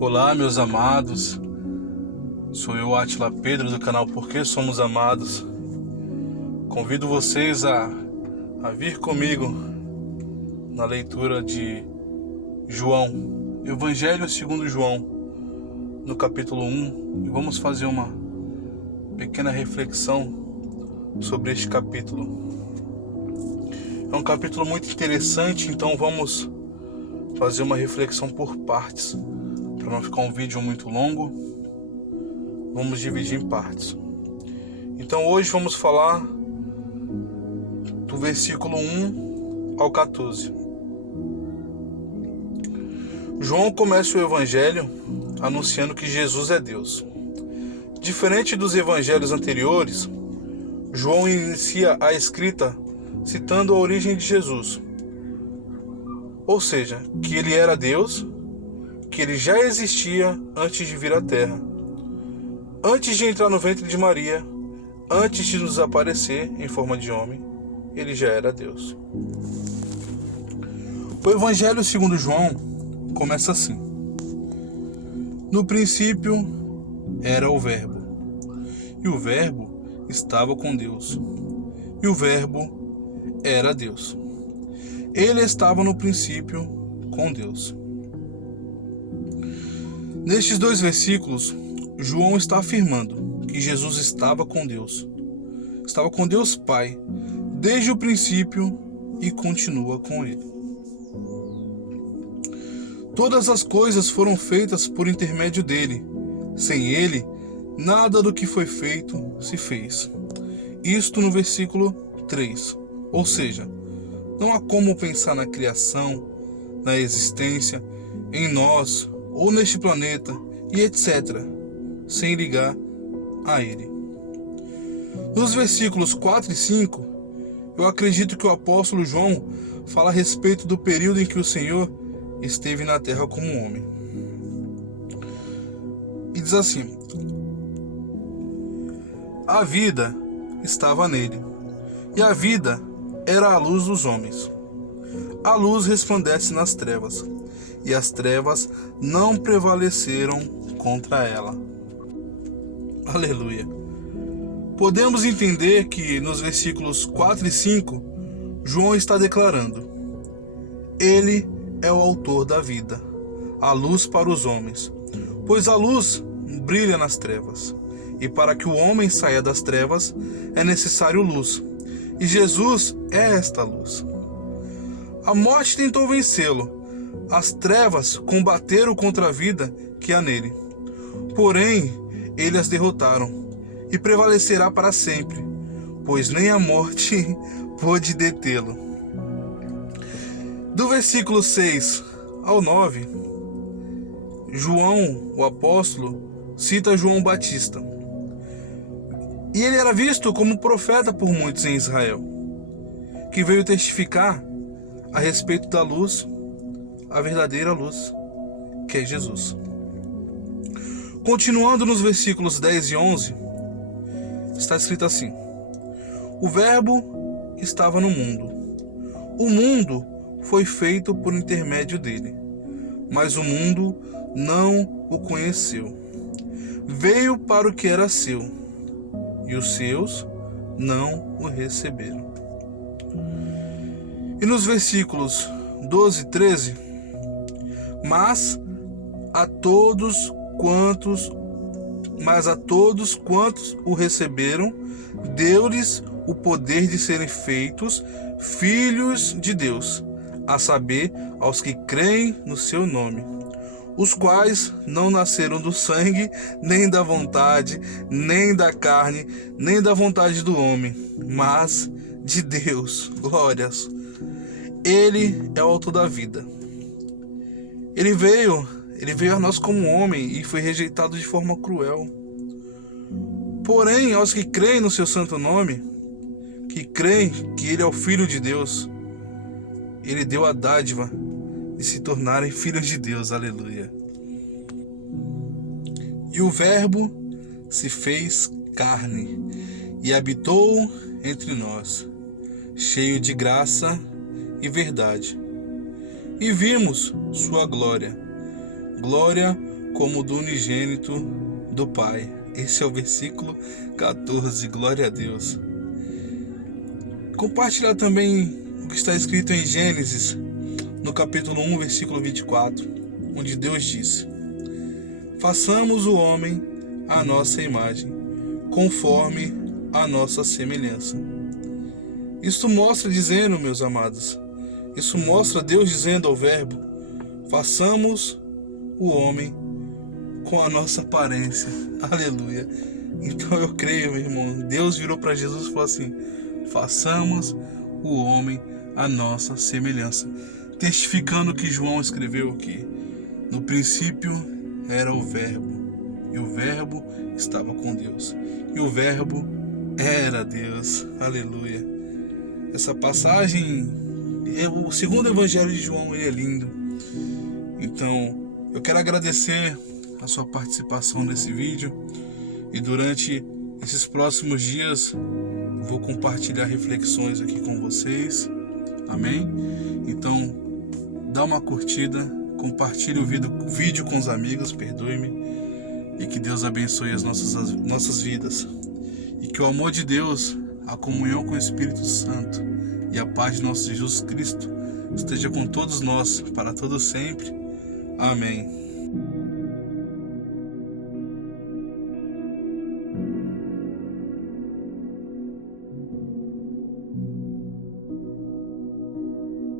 Olá, meus amados, sou eu, Átila Pedro, do canal Porque Somos Amados. Convido vocês a vir comigo na leitura de João, Evangelho segundo João, no capítulo 1, e vamos fazer uma pequena reflexão sobre este capítulo. É um capítulo muito interessante, então vamos fazer uma reflexão por partes. Para não ficar um vídeo muito longo, vamos dividir em partes. Então hoje vamos falar do versículo 1 ao 14. João começa o evangelho anunciando que Jesus é Deus. Diferente dos evangelhos anteriores, João inicia a escrita citando a origem de Jesus. Ou seja, que ele era Deus, que ele já existia antes de vir à Terra, antes de entrar no ventre de Maria, antes de nos aparecer em forma de homem, ele já era Deus. O Evangelho segundo João começa assim: No princípio era o Verbo, e o Verbo estava com Deus, e o Verbo era Deus. Ele estava no princípio com Deus. Nestes dois versículos, João está afirmando que Jesus estava com Deus Pai, desde o princípio e continua com Ele. Todas as coisas foram feitas por intermédio dele. Sem Ele, nada do que foi feito se fez. Isto no versículo 3. Ou seja, não há como pensar na criação, na existência, em nós, ou neste planeta, e etc., sem ligar a ele. Nos versículos 4 e 5, eu acredito que o apóstolo João fala a respeito do período em que o Senhor esteve na terra como homem. E diz assim: A vida estava nele, e a vida era a luz dos homens. A luz resplandece nas trevas, e as trevas não prevaleceram contra ela. Aleluia. Podemos entender que nos versículos 4 e 5, João está declarando: Ele é o autor da vida, a luz para os homens, pois a luz brilha nas trevas, e para que o homem saia das trevas é necessário luz, e Jesus é esta luz. A morte tentou vencê-lo, as trevas combateram contra a vida que há nele. Porém, ele as derrotaram e prevalecerá para sempre, pois nem a morte pôde detê-lo. Do versículo 6 ao 9, João, o apóstolo, cita João Batista. E ele era visto como profeta por muitos em Israel, que veio testificar a respeito da luz, a verdadeira luz, que é Jesus. Continuando nos versículos 10 e 11, está escrito assim: O Verbo estava no mundo. O mundo foi feito por intermédio dele, mas o mundo não o conheceu. Veio para o que era seu, e os seus não o receberam. E nos versículos 12 e 13, Mas a todos quantos o receberam, deu-lhes o poder de serem feitos filhos de Deus, a saber, aos que creem no seu nome, os quais não nasceram do sangue, nem da vontade, nem da carne, nem da vontade do homem, mas de Deus. Glórias. Ele é o autor da vida. Ele veio a nós como homem e foi rejeitado de forma cruel. Porém, aos que creem no seu santo nome, que creem que ele é o Filho de Deus, ele deu a dádiva de se tornarem filhos de Deus. Aleluia. E o Verbo se fez carne e habitou entre nós, cheio de graça e verdade. E vimos sua glória, glória como do unigênito do Pai. Esse é o versículo 14, glória a Deus. Compartilhar também o que está escrito em Gênesis, no capítulo 1, versículo 24, onde Deus disse: façamos o homem à nossa imagem, conforme a nossa semelhança. Isso mostra dizendo, meus amados, isso mostra Deus dizendo ao Verbo: façamos o homem com a nossa aparência. Aleluia. Então eu creio, meu irmão, Deus virou para Jesus e falou assim: façamos o homem à nossa semelhança. Testificando que João escreveu aqui: no princípio era o Verbo, e o Verbo estava com Deus, e o Verbo era Deus. Aleluia. Essa passagem, o segundo evangelho de João, ele é lindo. Então, eu quero agradecer a sua participação nesse vídeo, e durante esses próximos dias vou compartilhar reflexões aqui com vocês. Amém? Então, dá uma curtida, compartilhe o vídeo com os amigos, perdoe-me, e que Deus abençoe as nossas vidas. E que o amor de Deus, a comunhão com o Espírito Santo e a paz de nosso Jesus Cristo esteja com todos nós, para todo sempre. Amém.